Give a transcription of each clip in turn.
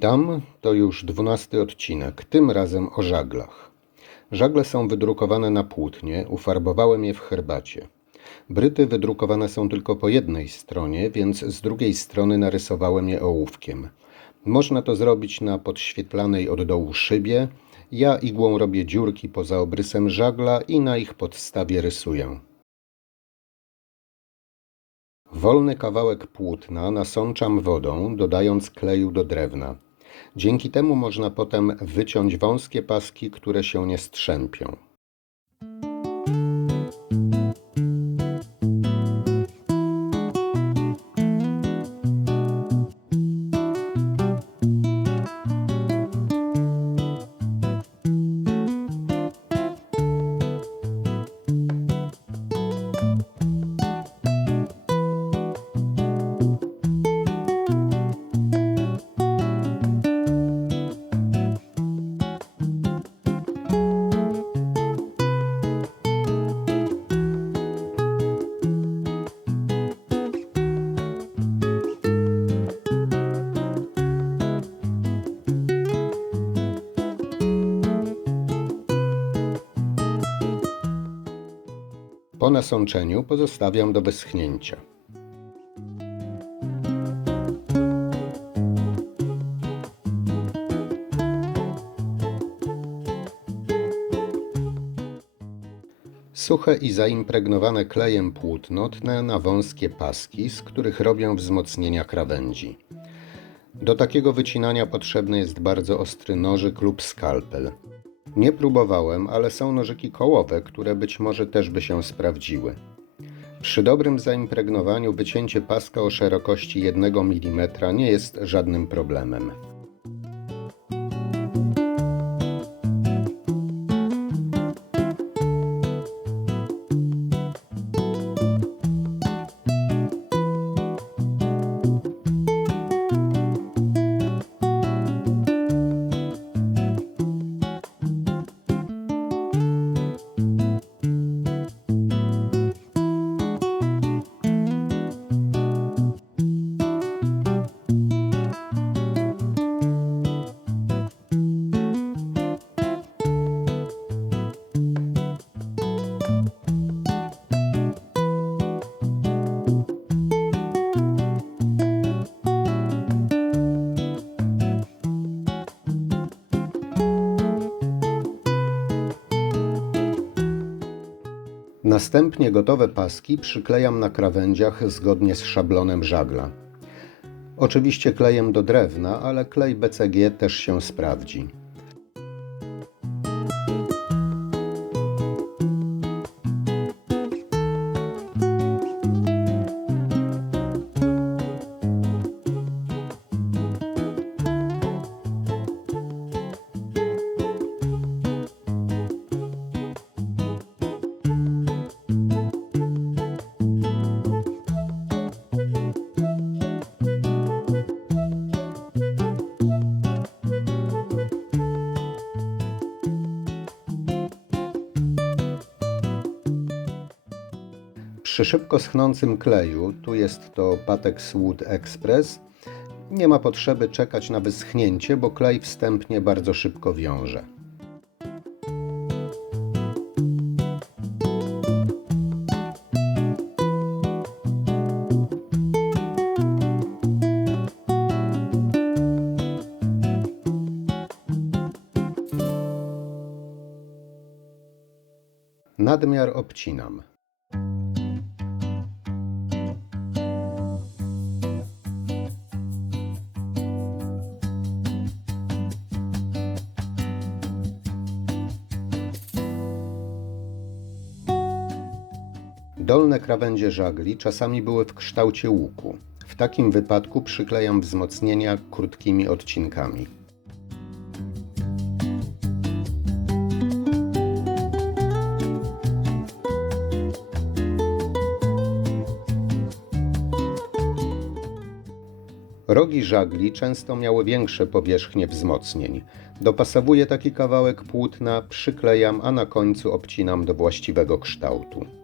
Witam, to już dwunasty odcinek, tym razem o żaglach. Żagle są wydrukowane na płótnie, ufarbowałem je w herbacie. Bryty wydrukowane są tylko po jednej stronie, więc z drugiej strony narysowałem je ołówkiem. Można to zrobić na podświetlanej od dołu szybie. Ja igłą robię dziurki poza obrysem żagla i na ich podstawie rysuję. Wolny kawałek płótna nasączam wodą, dodając kleju do drewna. Dzięki temu można potem wyciąć wąskie paski, które się nie strzępią. Po nasączeniu pozostawiam do wyschnięcia. Suche i zaimpregnowane klejem płótno na wąskie paski, z których robię wzmocnienia krawędzi. Do takiego wycinania potrzebny jest bardzo ostry nożyk lub skalpel. Nie próbowałem, ale są nożyki kołowe, które być może też by się sprawdziły. Przy dobrym zaimpregnowaniu wycięcie paska o szerokości 1 mm nie jest żadnym problemem. Następnie gotowe paski przyklejam na krawędziach zgodnie z szablonem żagla. Oczywiście klejem do drewna, ale klej BCG też się sprawdzi. Przy szybko schnącym kleju, tu jest to Patex Wood Express, nie ma potrzeby czekać na wyschnięcie, bo klej wstępnie bardzo szybko wiąże. Nadmiar obcinam. Dolne krawędzie żagli czasami były w kształcie łuku. W takim wypadku przyklejam wzmocnienia krótkimi odcinkami. Rogi żagli często miały większe powierzchnie wzmocnień. Dopasowuję taki kawałek płótna, przyklejam, a na końcu obcinam do właściwego kształtu.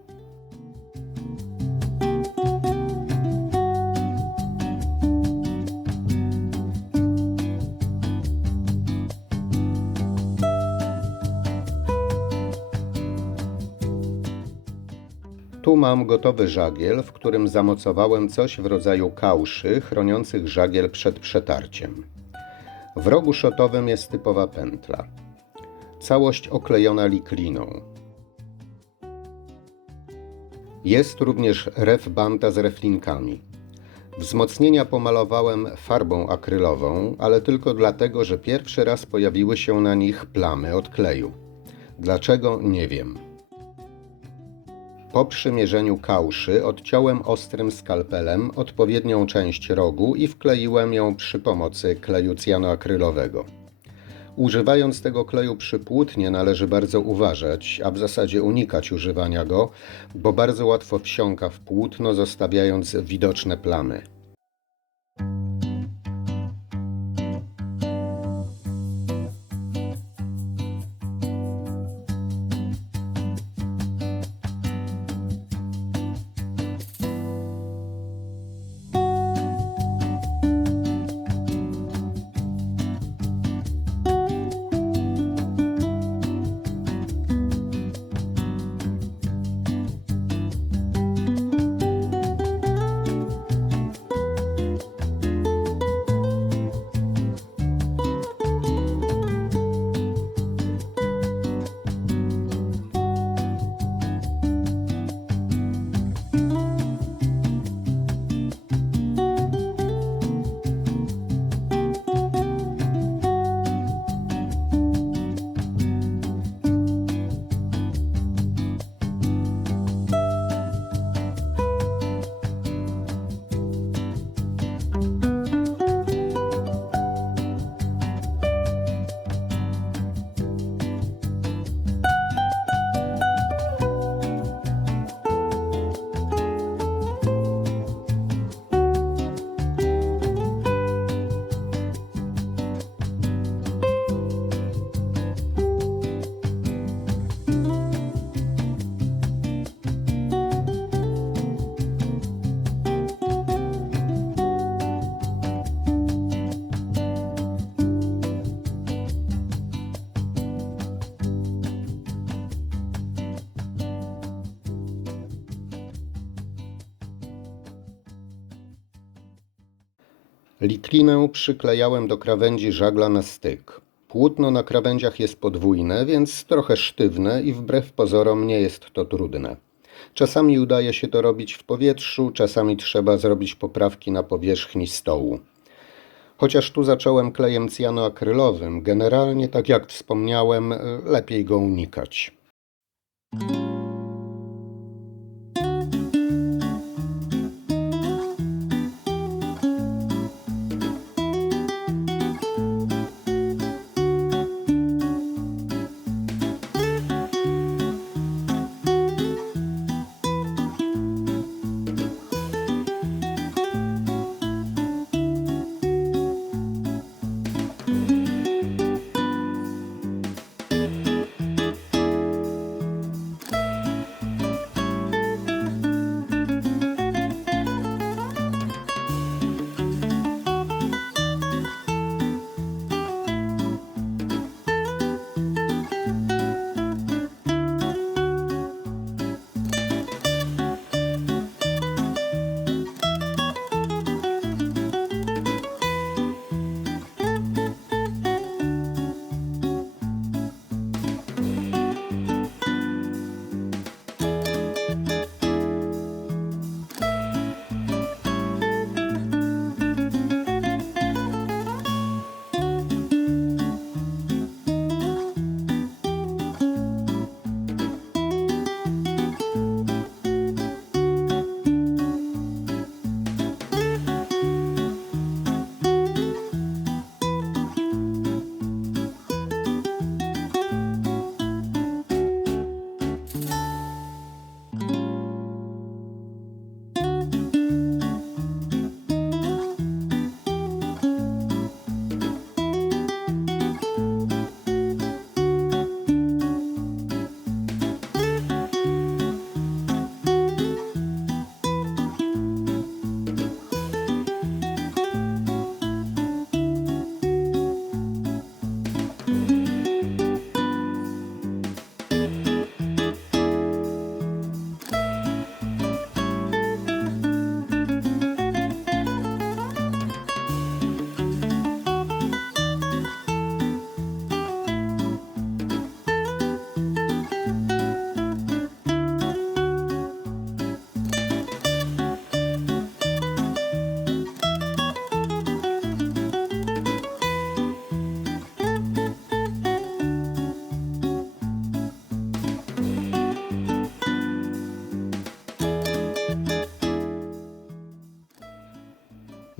Mam gotowy żagiel, w którym zamocowałem coś w rodzaju kałszy chroniących żagiel przed przetarciem. W rogu szotowym jest typowa pętla. Całość oklejona likliną. Jest również ref banta z reflinkami. Wzmocnienia pomalowałem farbą akrylową, ale tylko dlatego, że pierwszy raz pojawiły się na nich plamy od kleju. Dlaczego nie wiem. Po przymierzeniu kałszy odciąłem ostrym skalpelem odpowiednią część rogu i wkleiłem ją przy pomocy kleju cyjanoakrylowego. Używając tego kleju przy płótnie należy bardzo uważać, a w zasadzie unikać używania go, bo bardzo łatwo wsiąka w płótno, zostawiając widoczne plamy. Liklinę przyklejałem do krawędzi żagla na styk. Płótno na krawędziach jest podwójne, więc trochę sztywne i wbrew pozorom nie jest to trudne. Czasami udaje się to robić w powietrzu, czasami trzeba zrobić poprawki na powierzchni stołu. Chociaż tu zacząłem klejem cyjanoakrylowym, generalnie, tak jak wspomniałem, lepiej go unikać.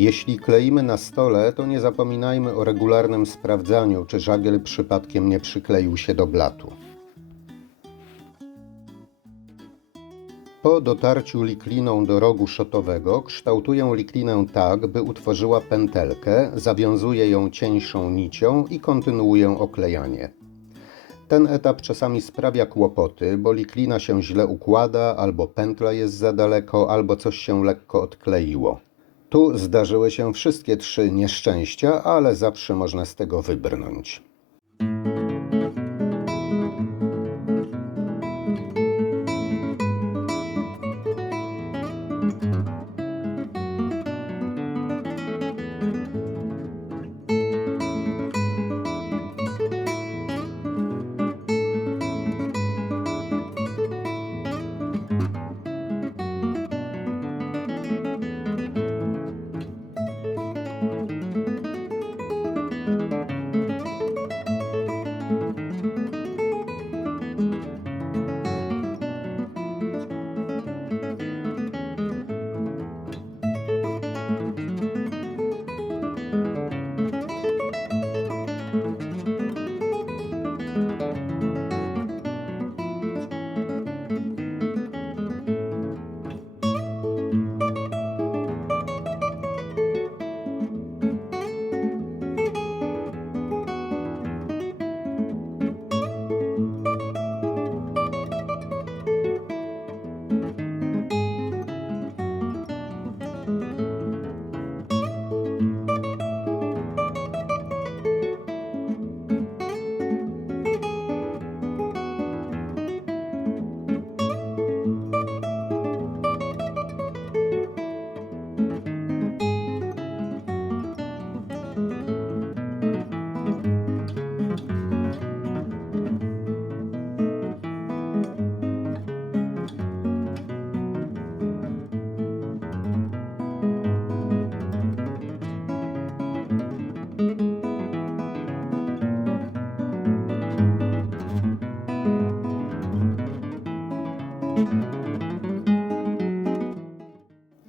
Jeśli kleimy na stole, to nie zapominajmy o regularnym sprawdzaniu, czy żagiel przypadkiem nie przykleił się do blatu. Po dotarciu likliną do rogu szotowego kształtuję liklinę tak, by utworzyła pętelkę, zawiązuję ją cieńszą nicią i kontynuuję oklejanie. Ten etap czasami sprawia kłopoty, bo liklina się źle układa, albo pętla jest za daleko, albo coś się lekko odkleiło. Tu zdarzyły się wszystkie trzy nieszczęścia, ale zawsze można z tego wybrnąć.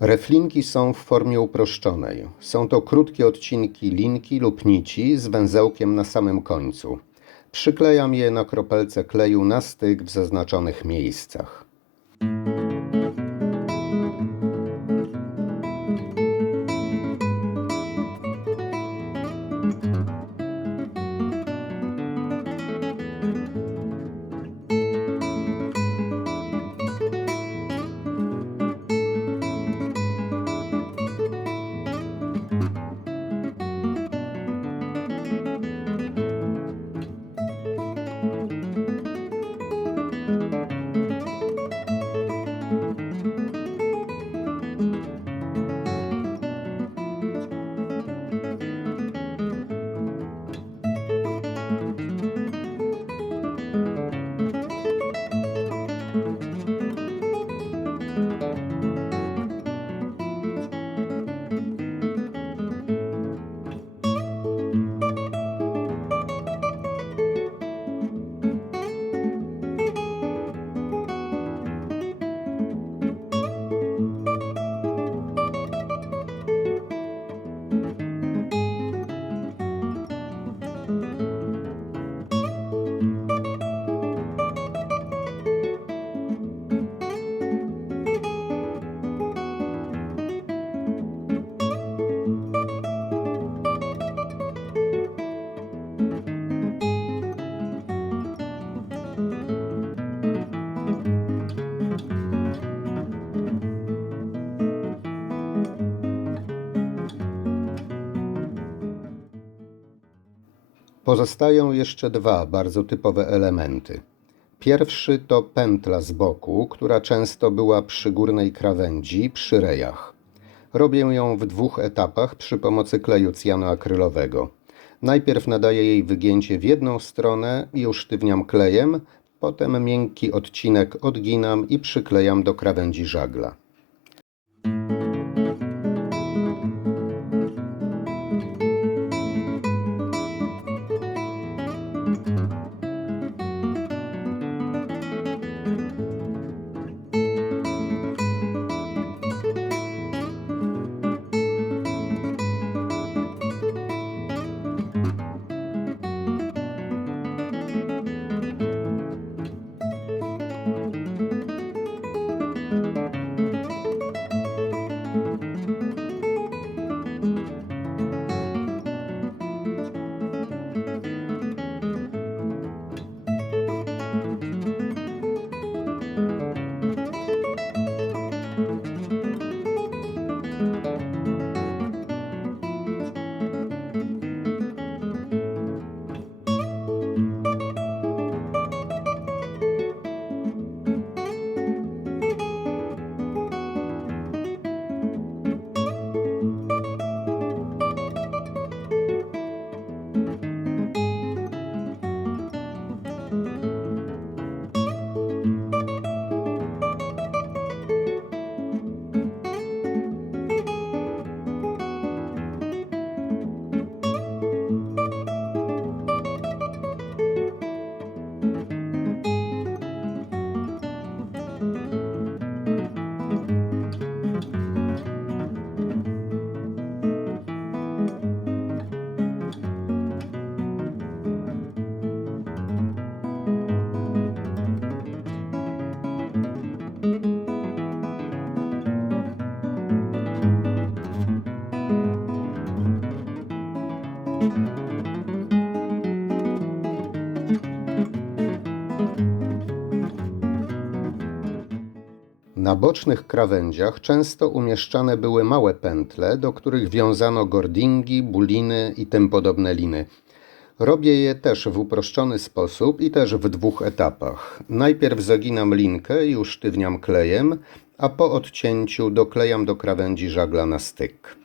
Reflinki są w formie uproszczonej. Są to krótkie odcinki linki lub nici z węzełkiem na samym końcu. Przyklejam je na kropelce kleju na styk w zaznaczonych miejscach. Pozostają jeszcze dwa bardzo typowe elementy. Pierwszy to pętla z boku, która często była przy górnej krawędzi, przy rejach. Robię ją w dwóch etapach przy pomocy kleju cyjanoakrylowego. Najpierw nadaję jej wygięcie w jedną stronę i usztywniam klejem, potem miękki odcinek odginam i przyklejam do krawędzi żagla. Na bocznych krawędziach często umieszczane były małe pętle, do których wiązano gordingi, buliny i tym podobne liny. Robię je też w uproszczony sposób i też w dwóch etapach. Najpierw zaginam linkę i usztywniam klejem, a po odcięciu doklejam do krawędzi żagla na styk.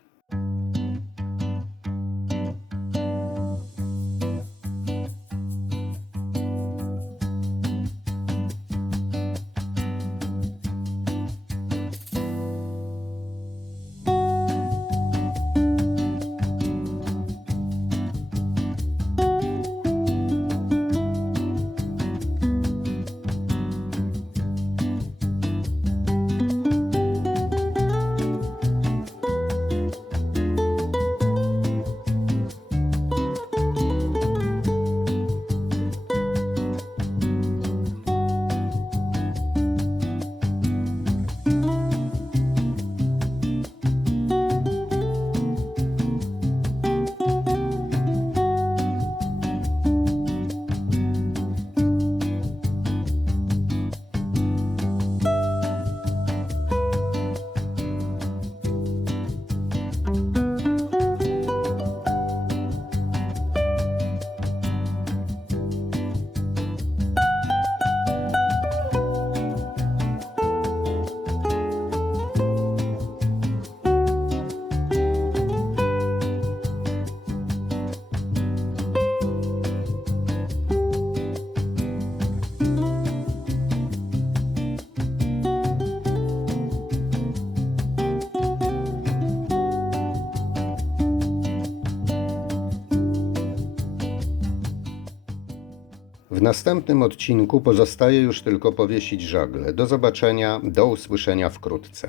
W następnym odcinku pozostaje już tylko powiesić żagle. Do zobaczenia, do usłyszenia wkrótce.